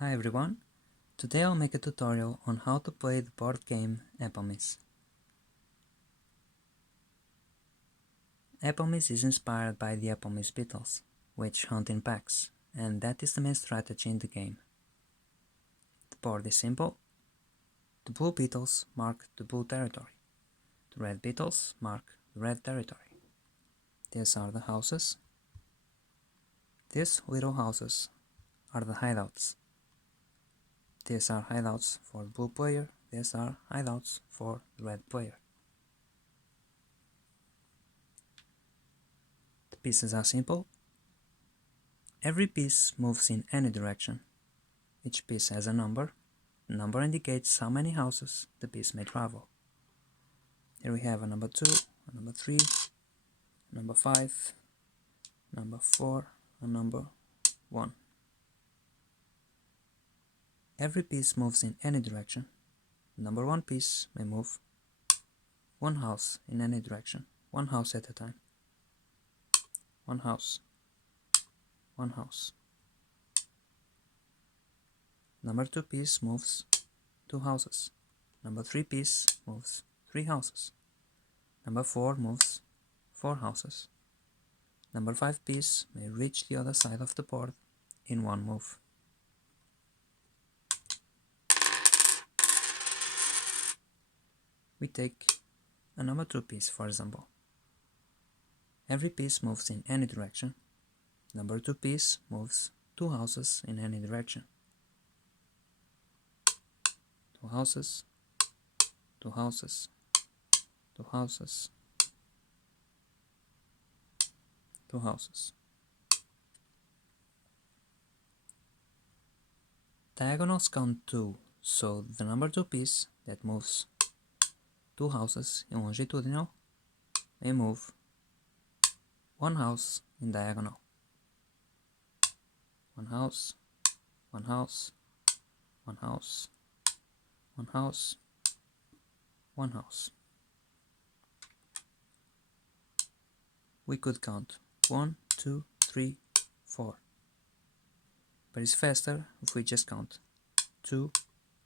Hi everyone, today I'll make a tutorial on how to play the board game Epomis. Epomis is inspired by the Epomis beetles, which hunt in packs, and that is the main strategy in the game. The board is simple. The blue beetles mark the blue territory. The red beetles mark the red territory. These are the houses. These little houses are the hideouts. These are hideouts for the blue player, these are hideouts for the red player. The pieces are simple. Every piece moves in any direction. Each piece has a number. The number indicates how many houses the piece may travel. Here we have a number 2, a number 3, a number 5, number 4, and number 1. Every piece moves in any direction. The number 1 piece may move one house in any direction, one house at a time. One house, one house. Number 2 piece moves 2 houses. Number 3 piece moves 3 houses. Number 4 moves 4 houses. Number 5 piece may reach the other side of the board in one move. We take a number 2 piece, for example. Every piece moves in any direction. Number 2 piece moves 2 houses in any direction. 2 houses, 2 houses, 2 houses, 2 houses. Diagonals count 2, so the number 2 piece that moves 2 houses in longitudinal may move 1 house in diagonal. 1 house, 1 house, 1 house, 1 house, 1 house. We could count 1, 2, 3, 4. But it's faster if we just count 2,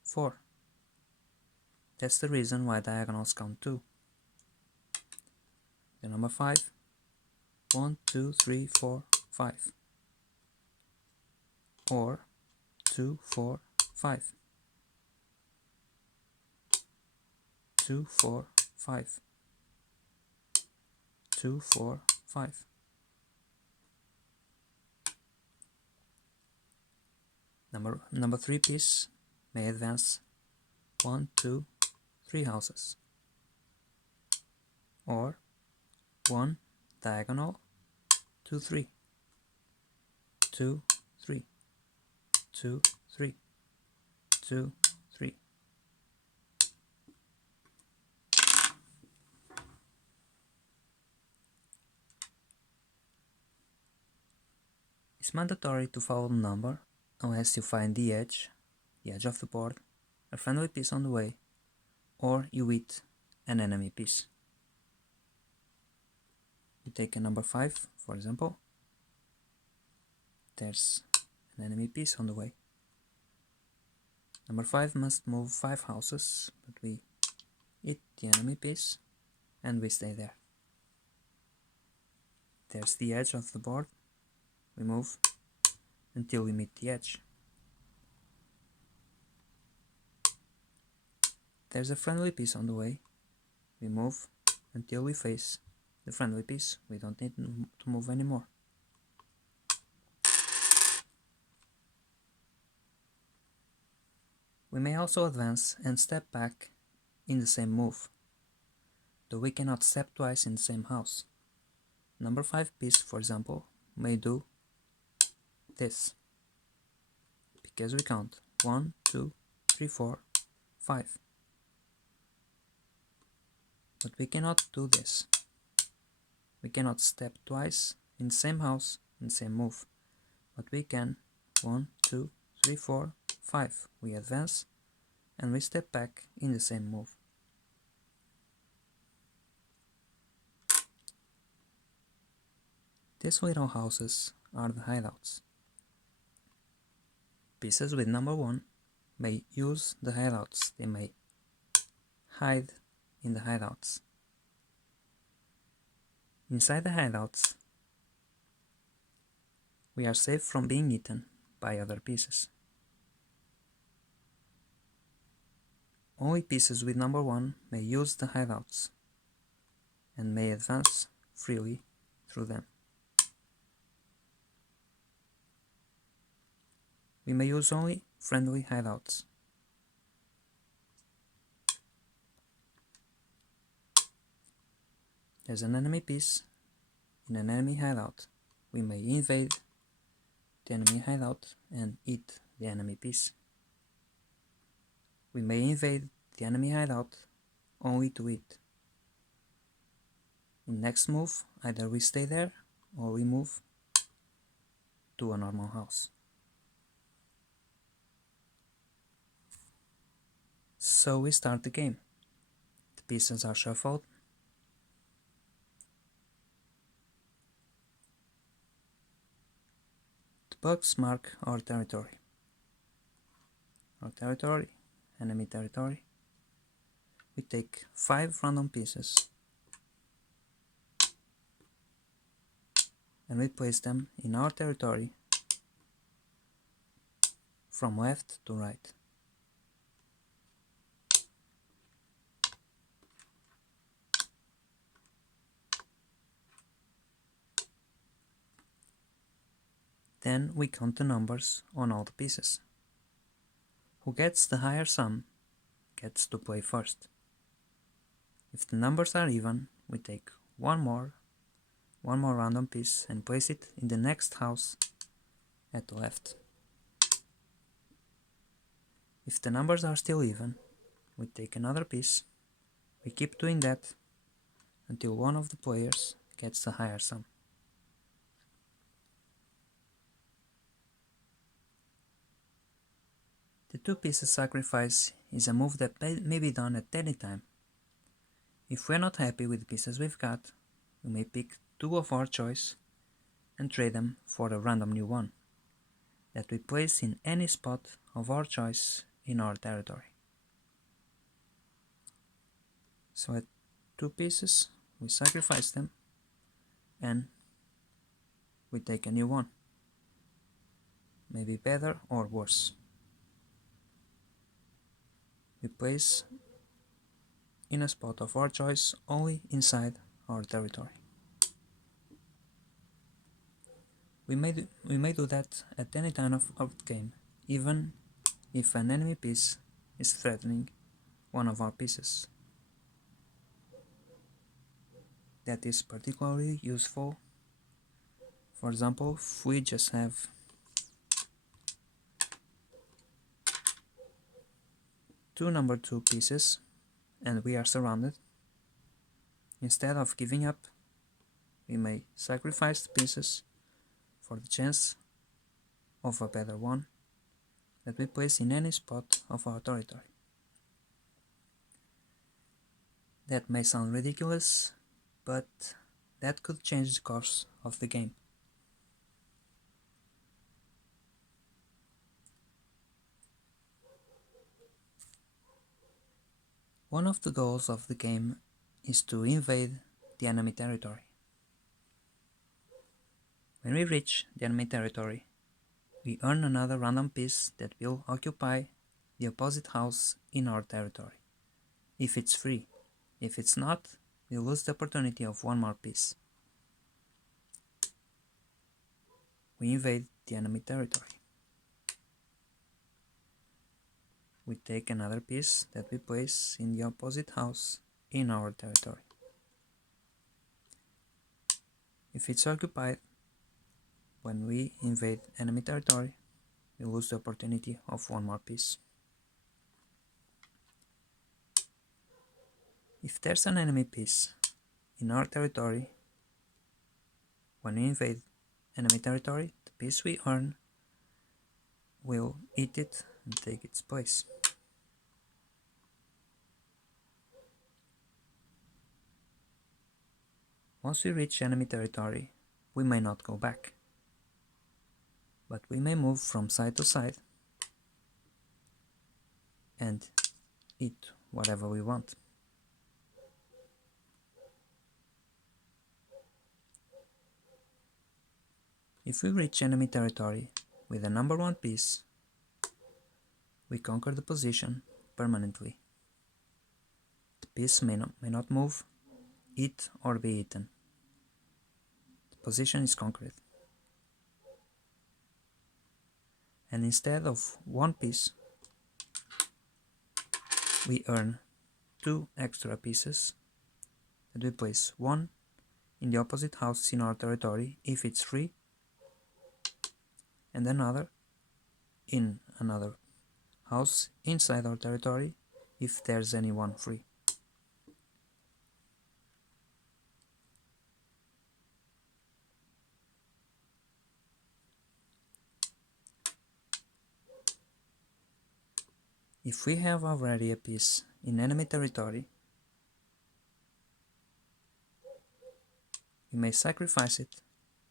4. That's the reason why diagonals count 2. The number 5, 1, 2, 3, 4, 5. Or 2, 4, 5. 2, 4, 5. 2, 4, 5. Number 3 piece may advance 1, 2, 3 houses. Or 1 diagonal, 2, 3. 2, 3. 2, 3. 2, 3. It's mandatory to follow the number unless you find the edge of the board, a friendly piece on the way, or you hit an enemy piece. You take a number 5, for example. There's an enemy piece on the way. Number 5 must move 5 houses, but we hit the enemy piece and we stay there. There's the edge of the board. We move until we meet the edge. There's a friendly piece on the way. We move until we face the friendly piece. We don't need to move anymore. We may also advance and step back in the same move, though we cannot step twice in the same house. Number 5 piece, for example, may do this, because we count 1, 2, 3, 4, 5. But we cannot do this. We cannot step twice in the same house in the same move. But we can 1, 2, 3, 4, 5. We advance and we step back in the same move. These little houses are the hideouts. Pieces with number 1 may use the hideouts. They may hide in the hideouts. Inside the hideouts, we are safe from being eaten by other pieces. Only pieces with number 1 may use the hideouts and may advance freely through them. We may use only friendly hideouts. There's an enemy piece in an enemy hideout. We may invade the enemy hideout and eat the enemy piece. We may invade the enemy hideout only to eat. In next move, either we stay there or we move to a normal house. So we start the game. The pieces are shuffled. The bugs mark our territory. Our territory, enemy territory. We take 5 random pieces and we place them in our territory from left to right. Then we count the numbers on all the pieces. Who gets the higher sum gets to play first. If the numbers are even, we take one more random piece and place it in the next house at the left. If the numbers are still even, we take another piece. We keep doing that until one of the players gets the higher sum. The 2 pieces sacrifice is a move that may be done at any time. If we're not happy with the pieces we've got, we may pick 2 of our choice and trade them for a random new one that we place in any spot of our choice in our territory. So at 2 pieces, we sacrifice them and we take a new one. Maybe better or worse. We place in a spot of our choice only inside our territory. We may do that at any time of our game, even if an enemy piece is threatening one of our pieces. That is particularly useful. For example, if we just have two number 2 pieces and we are surrounded, instead of giving up, we may sacrifice the pieces for the chance of a better one that we place in any spot of our territory. That may sound ridiculous, but that could change the course of the game. One of the goals of the game is to invade the enemy territory. When we reach the enemy territory, we earn another random piece that will occupy the opposite house in our territory, if it's free. If it's not, we lose the opportunity of one more piece. We invade the enemy territory. We take another piece that we place in the opposite house in our territory. If it's occupied, when we invade enemy territory, we lose the opportunity of one more piece. If there's an enemy piece in our territory, when we invade enemy territory, the piece we earn will eat it and take its place. Once we reach enemy territory, we may not go back, but we may move from side to side and eat whatever we want. If we reach enemy territory with a number 1 piece, we conquer the position permanently. The piece may not move, eat or be eaten. The position is conquered. And instead of 1 piece, we earn 2 extra pieces that we place 1 in the opposite house in our territory if it's free, and another in another house inside our territory if there's anyone free. If we have already a piece in enemy territory, we may sacrifice it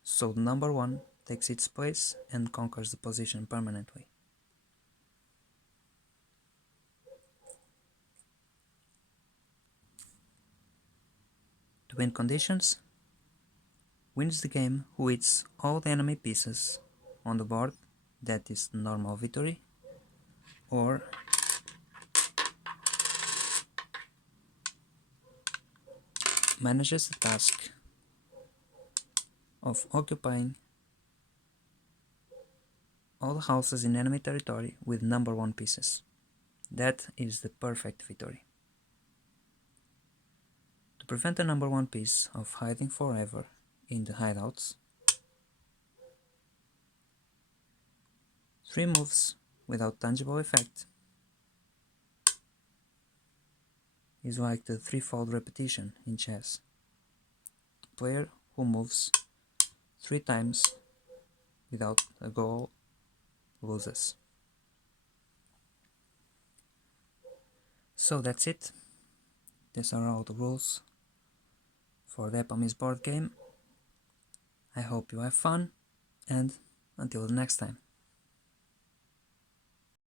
so the number 1 takes its place and conquers the position permanently. The win conditions: wins the game who eats all the enemy pieces on the board, that is the normal victory, or manages the task of occupying all the houses in enemy territory with number 1 pieces. That is the perfect victory. To prevent the number 1 piece of hiding forever in the hideouts, 3 moves without tangible effect is like the threefold repetition in chess. The player who moves 3 times without a goal loses. So that's it. These are all the rules for the Epomis board game. I hope you have fun, and until the next time.